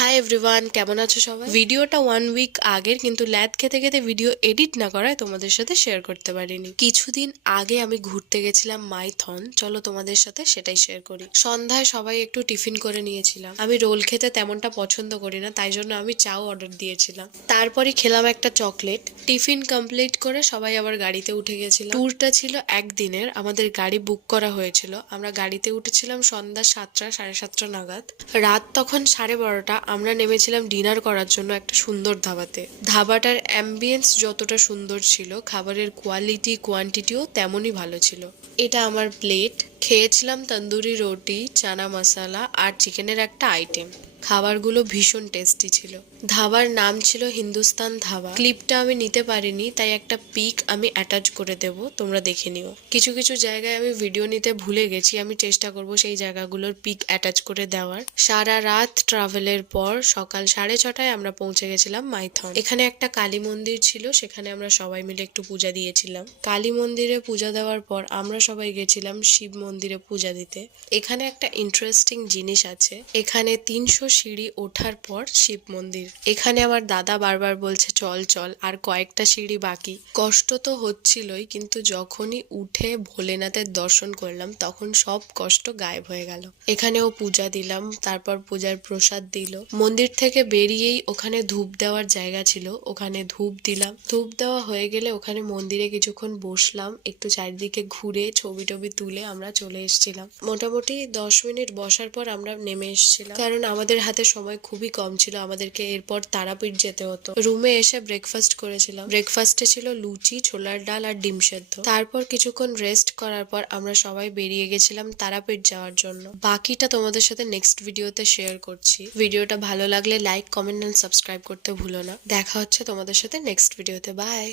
Hi everyone, কেমন আছো সবাই? ভিডিওটা 1 উইক আগের, কিন্তু ল্যাদ খেতে খেতে ভিডিও এডিট না করায় তোমাদের সাথে শেয়ার করতে পারিনি। কিছুদিন আগে আমি ঘুরতে গেছিলাম মাইথন, চলো তোমাদের সাথে সেটাই শেয়ার করি। সন্ধ্যায় সবাই একটু টিফিন করে নিয়েছিলাম। আমি রোল খেতে তেমনটা পছন্দ করি না, তাই জন্য আমি চাও অর্ডার দিয়েছিলাম। তারপরে খেলাম একটা চকলেট। টিফিন কমপ্লিট করে সবাই আবার গাড়িতে উঠে গেছিলাম। ট্যুরটা ছিল একদিনের, আমাদের গাড়ি বুক করা হয়েছিল। আমরা গাড়িতে উঠেছিলাম সন্ধ্যা 7টা 7:30 নাগাদ। রাত তখন 12:30। আমরা নেমেছিলাম ডিনার করার জন্য একটা সুন্দর ধাবাতে। ধাবাটার অ্যাম্বিয়েন্স যতটা সুন্দর ছিল, খাবারের কোয়ালিটি কোয়ান্টিটিও তেমনই ভালো ছিল। এটা আমার প্লেট। খেয়েছিলাম তন্দুরি রুটি, চানা মশলা আর চিকেনের একটা আইটেম। খাবারগুলো ভীষণ টেস্টি ছিল। ধাবার নাম ছিল হিন্দুস্তান ধাবা। ক্লিপটা আমি নিতে পারিনি, তাই একটা পিক আমি অ্যাটাচ করে দেব, তোমরা দেখে নিও। কিছু কিছু জায়গায় আমি ভিডিও নিতে ভুলে গেছি, আমি চেষ্টা করব সেই জায়গাগুলোর পিক অ্যাটাচ করে দেওয়ার। সারা রাত ট্রাভেলের পর সকাল 6:30টায় আমরা পৌঁছে গেছিলাম মাইথন। এখানে একটা কালী মন্দির ছিল, সেখানে আমরা সবাই মিলে একটু পূজা দিয়েছিলাম। কালী মন্দিরে পূজা দেওয়ার পর আমরা সবাই গেছিলাম শিব মন্দিরে পূজা দিতে। এখানে একটা ইন্টারেস্টিং জিনিস আছে, এখানে 300 সিঁড়ি ওঠার পর শিব মন্দির। এখানে আমার দাদা বারবার বলছে চল চল, আর কয়েকটা সিঁড়ি বাকি। কষ্ট তো হচ্ছিলই, কিন্তু যখনই উঠে ভোলেনাথের দর্শন করলাম তখন সব কষ্ট গায়েব হয়ে গেল। এখানেও পূজা দিলাম, তারপর পূজার প্রসাদ দিল। মন্দির থেকে বেরিয়েই ওখানে ধূপ দেওয়ার জায়গা ছিল, ওখানে ধূপ দিলাম। ধূপ দেওয়া হয়ে গেলে ওখানে মন্দিরে কিছুক্ষণ বসলাম, একটু চারিদিকে ঘুরে ছবি টবি তুলে আমরা চলে এসেছিলাম। মোটামুটি 10 মিনিট বসার পর আমরা নেমে এসেছিলাম, কারণ আমাদের হাতে সময় খুবই কম ছিল। আমাদেরকে এরপর তারাপীঠ যেতে হতো। রুমে এসে ব্রেকফাস্ট করেছিলাম। ব্রেকফাস্টে ছিল লুচি, ছোলার ডাল আর ডিম সেদ্ধ। তারপর কিছুক্ষণ রেস্ট করার পর আমরা সবাই বেরিয়ে গেছিলাম তারাপীঠ যাওয়ার জন্য। বাকিটা তোমাদের সাথে নেক্সট ভিডিওতে শেয়ার করছি। ভিডিওটা ভালো লাগলে লাইক, কমেন্ট এন্ড সাবস্ক্রাইব করতে ভুলো না। দেখা হচ্ছে তোমাদের সাথে নেক্সট ভিডিওতে। বাই।